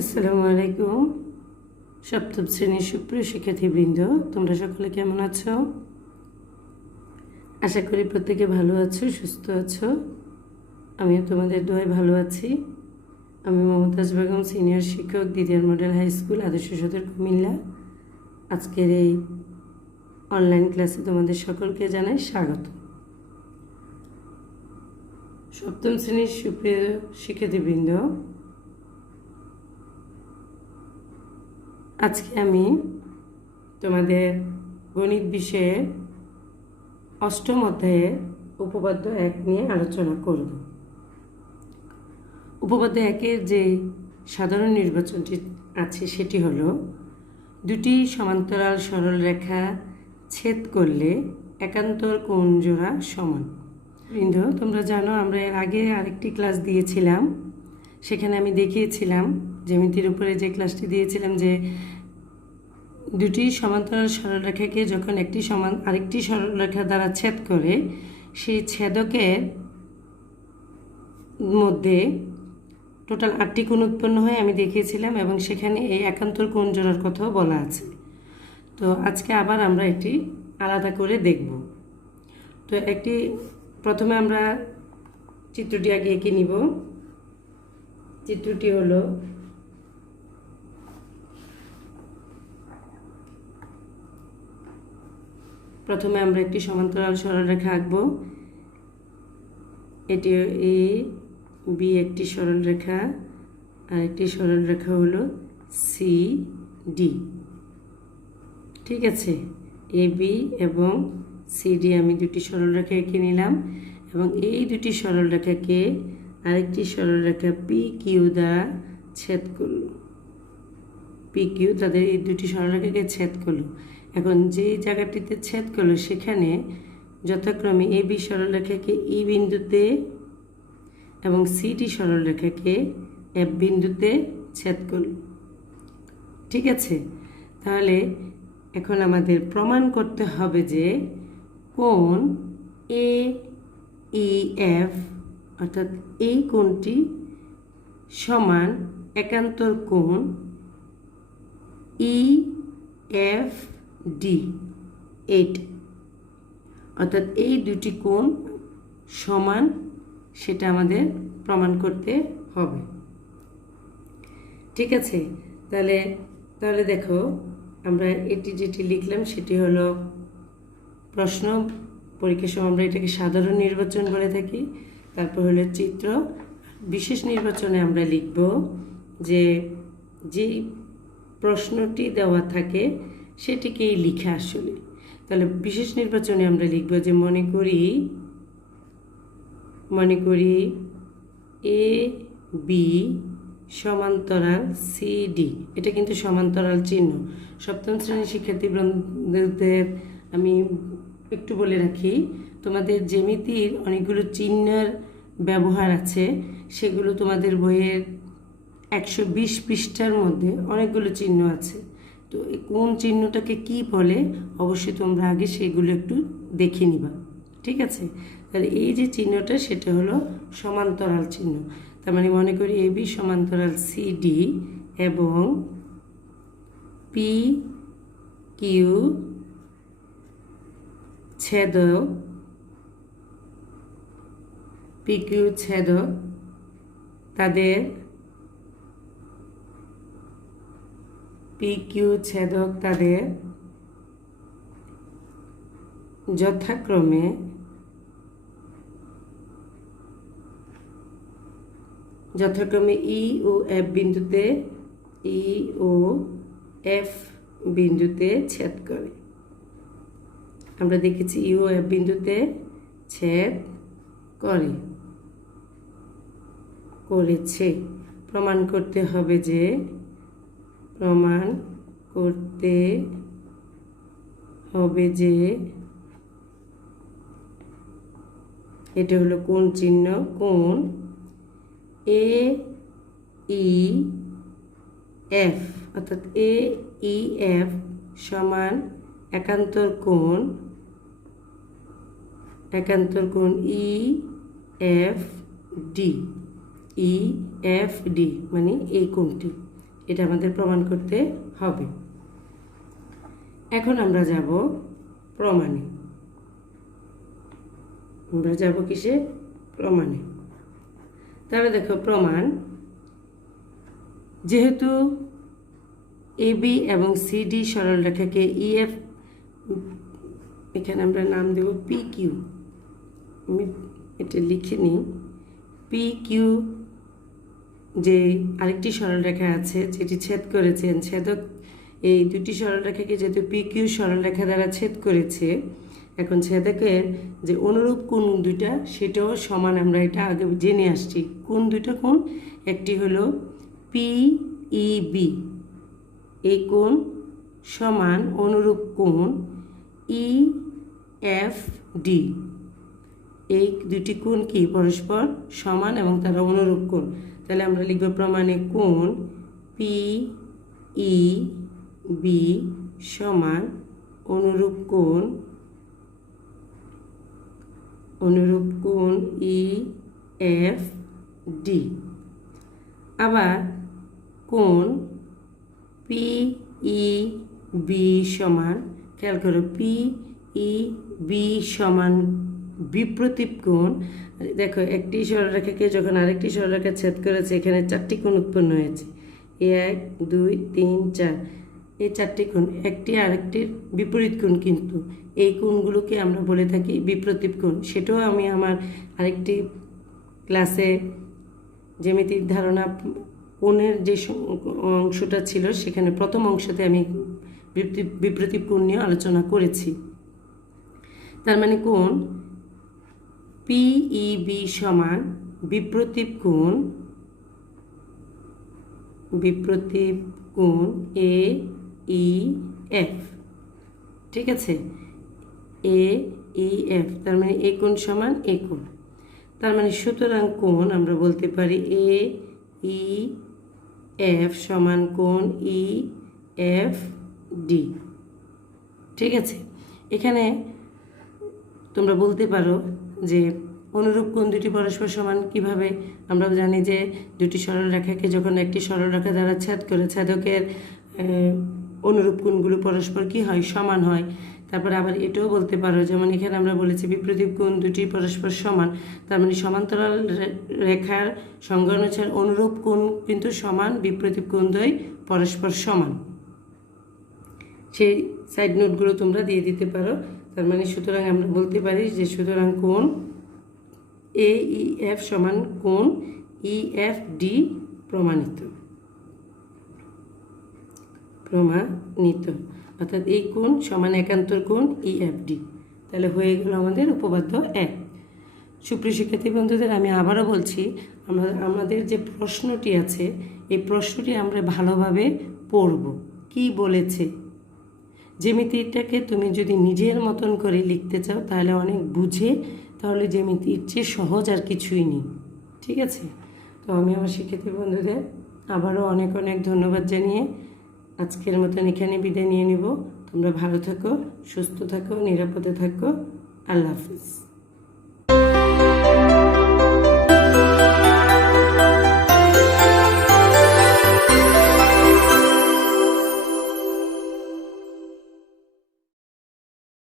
আসসালামু আলাইকুম। সপ্তম শ্রেণীর সুপ্রিয় শিক্ষার্থীবৃন্দ, তোমরা সকলে কেমন আছো? আশা করি প্রত্যেকে ভালো আছো, সুস্থ আছো। আমিও তোমাদের দোয়ায় ভালো আছি। আমি মমতাজ বেগম, সিনিয়র শিক্ষক, দিদিয়ার মডেল হাই স্কুল, আদর্শ সদর, কুমিল্লা। আজকের এই অনলাইন ক্লাসে তোমাদের সকলকে জানাই স্বাগত। সপ্তম শ্রেণীর সুপ্রিয় শিক্ষার্থীবৃন্দ, আজকে আমি তোমাদের গণিত বিষয়ে অষ্টম অধ্যায়ের উপপাদ্য 1 নিয়ে আলোচনা করব। উপপাদ্য 1-এর যে সাধারণ নির্বাচনটি আছে সেটি হলো, দুটি সমান্তরাল সরল রেখা ছেদ করলে একান্তর কোণ জোড়া সমান। বৃন্দ, তোমরা জানো আমরা এর আগে আরেকটি ক্লাস দিয়েছিলাম, সেখানে আমি দেখিয়েছিলাম জ্যামিতির উপরে যে ক্লাসটি দিয়েছিলাম যে দুটি সমান্তরাল সরলরেখাকে যখন আরেকটি সরলরেখা দ্বারা ছেদ করে, সেই ছেদকের মধ্যে টোটাল 8টি কোণ উৎপন্ন হয় আমি দেখিয়েছিলাম, এবং সেখানে এই একান্তর কোণ জোড়ার কথাও বলা আছে। তো আজকে আবার আমরা এটি আলাদা করে দেখব। তো প্রথমে আমরা চিত্রটি আগে এঁকে নিব। চিত্রটি হলো, প্রথমে আমরা একটি সমান্তরাল সরলরেখা আঁকব। এটি এ বি একটি সরলরেখা, আর একটি সরলরেখা হলো সি ডি। ঠিক আছে, এ বি এবং সি ডি আমি দুটি সরলরেখা এঁকে নিলাম, এবং এই দুটি সরলরেখাকে আরেকটি সরলরেখা পি কিউ দ্বারা ছেদ করল। পি কিউ তাদের এই দুটি সরলরেখাকে ছেদ করলো। এখন যে জায়গাটিতে ছেদ করলো সেখানে যথাক্রমে এ বি সরলরেখাকে ই বিন্দুতে এবং সিডি সরলরেখাকে এফ বিন্দুতে ছেদ করল। ঠিক আছে, তাহলে এখন আমাদের প্রমাণ করতে হবে যে কোণ এ ই এফ, অর্থাৎ এই কোণটি সমান একান্তর কোণ ই এফ ডি 8, অর্থাৎ এই দুটি কোণ সমান, সেটা আমাদের প্রমাণ করতে হবে। ঠিক আছে, তাহলে দেখো আমরা যেটি লিখলাম সেটি হলো প্রশ্ন। পরীক্ষার সময় আমরা এটাকে সাধারণ নির্বাচন বলে থাকি। তারপর হলো চিত্র। বিশেষ নির্বাচনে আমরা লিখব যে প্রশ্নটি দেওয়া থাকে সেটিকেই লিখা আসলে। তাহলে বিশেষ নির্বাচনে আমরা লিখব যে মনে করি এ বি সমান্তরাল সি ডি। এটা কিন্তু সমান্তরাল চিহ্ন। সপ্তম শ্রেণীর শিক্ষার্থীবৃন্দদের আমি একটু বলে রাখি, তোমাদের জ্যামিতির অনেকগুলো চিহ্নের ব্যবহার আছে, সেগুলো তোমাদের বইয়ের 120 পৃষ্ঠার মধ্যে অনেকগুলো চিহ্ন আছে। তো কোন চিহ্নটাকে কি বলে অবশ্যই তোমরা আগে সেগুলো একটু দেখে নিবা। ঠিক আছে, তাহলে এই যে চিহ্নটা সেটা হলো সমান্তরাল চিহ্ন। তার মানে মনে করি এ বি সমান্তরাল সি ডি এবং পি কিউ ছেদক তাদের যথাক্রমে ই ও এফ বিন্দুতে ছেদ করে। আমরা দেখেছি ই ও এফ বিন্দুতে ছেদ করেছে। প্রমাণ করতে হবে যে এটা হলো কোণ চিহ্ন, কোণ এ ই এফ, অর্থাৎ এ ই এফ সমান একান্তর কোণ ই এফ ডি। মানে এই কোণটি, এটা আমাদের প্রমাণ করতে হবে। এখন আমরা যাব প্রমাণে। আমরা যাব কিসে? প্রমাণে। তাহলে দেখো প্রমাণ, যেহেতু এবি এবং সিডি সরলরেখাকে ইএফ, এখানে আমরা নাম দেব পি কিউ, আমি এটা লিখে নিই। পি কিউ যে আরেকটি সরলরেখা আছে যেটি ছেদ করেছেন, ছেদক এই দুটি সরলরেখাকে যেহেতু পি কিউ সরলরেখা দ্বারা ছেদ করেছে, এখন ছেদকের যে অনুরূপ কোণ দুইটা সেটাও সমান। আমরা এটা আগে জেনে আসছি। কোণ দুইটা কোণ, একটি হলো পিইবি, এই কোণ সমান অনুরূপ কোণ ইএফডি। এই দুটি কোণ কি পরস্পর সমান এবং তারা অনুরূপ কোণ। তাহলে আমরা লিখব প্রমাণে কোণ পিইবি সমান অনুরূপ কোণ ইএফডি। আবার কোণ পিইবি সমান, খেয়াল করো, পিইবি সমান বিপ্রতীপ কোণ। দেখো একটি সরলরেখাকে যখন আরেকটি সরলরেখা ছেদ করেছে, এখানে চারটি কোণ উৎপন্ন হয়েছে, 1 2 3 4। এই চারটি কোণ একটি আরেকটির বিপরীত কোণ, কিন্তু এই কোণগুলোকে আমরা বলে থাকি বিপ্রতীপ কোণ। সেটাও আমি আমার আরেকটি ক্লাসে জ্যামিতিক ধারণা কোণের যে অংশটা ছিল সেখানে প্রথম অংশতে আমি বিপ্রতীপ কোণ নিয়ে আলোচনা করেছি। তার মানে কোণ পিইবি সমান বিপ্রতীপ কোণ এ ই এফ। ঠিক আছে, এ ই এফ, তার মানে এই কোণ সমান এই কোণ। তার মানে সুতরাং কোণ আমরা বলতে পারি এ ই এফ সমান কোণ ই এফ ডি। ঠিক আছে, এখানে তোমরা বলতে পারো যে অনুরূপ কোণ দুটি পরস্পর সমান কিভাবে? আমরা জানি যে দুটি সরলরেখাকে যখন একটি সরলরেখা দ্বারা ছেদ করে, ছেদকের অনুরূপ কোণগুলো পরস্পর কি হয়? সমান হয়। তারপর আবার এটাও বলতে পারো, যেমন এখানে আমরা বলেছি বিপ্রতীপ কোণ দুটি পরস্পর সমান, তার মানে সমান্তরাল রেখার সংজ্ঞা অনুসারে অনুরূপ কোণ কিন্তু সমান, বিপ্রতীপ কোণ দ্বয় পরস্পর সমান। সেই সাইড নোটগুলো তোমরা দিয়ে দিতে পারো। তার মানে সুতরাং আমরা বলতে পারি যে সুতরাং কোণ এ ই এফ সমান কোণ ইএফডি প্রমাণিত। অর্থাৎ এই কোণ সমান একান্তর কোণ ইএফডি। তাহলে হয়ে গেল আমাদের উপপাদ্য 1। সুপ্রিয় শিক্ষার্থী বন্ধুদের, আমি আবারও বলছি, আমাদের যে প্রশ্নটি আছে এই প্রশ্নটি আমরা ভালোভাবে পড়ব। কি বলেছে? জ্যামিতিটাকে তুমি যদি নিজের মতন করে লিখতে চাও তাহলে অনেক বুঝে, তাহলে জ্যামিতির চেয়ে সহজ আর কিছুই নেই। ঠিক আছে, তো আমি আমার শিক্ষার্থী বন্ধুদের আবারও অনেক অনেক ধন্যবাদ জানিয়ে আজকের মতন এখানে বিদায় নিয়ে নিব। তোমরা ভালো থাকো, সুস্থ থাকো, নিরাপদে থাকো। আল্লাহ হাফিজ।